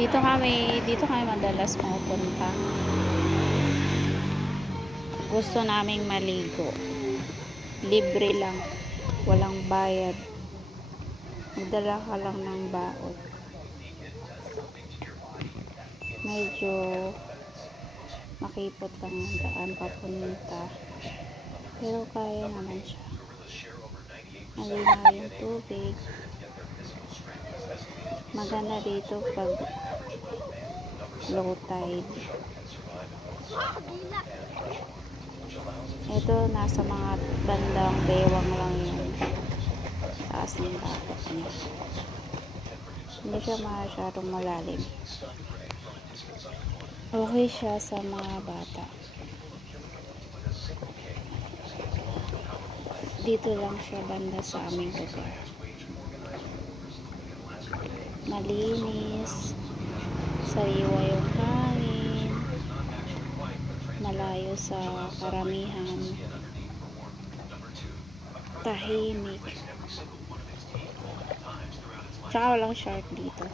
Dito kami madalas pupunta. Gusto naming maligo. Libre lang. Walang bayad. Magdala ka lang ng baon. Medyo makipot lang ang daan papunta. Pero kaya naman siya. Malinaw yung tubig. Maganda dito pag low tide. Ito nasa mga bandang bewang lang yung taas ng dagat niya. Hindi siya masyadong malalim. Okay siya sa mga bata. Dito lang siya banda sa aming lugar. Malinis, sariwa yung hangin, malayo sa karamihan, tahimik, tsaka walang shark dito.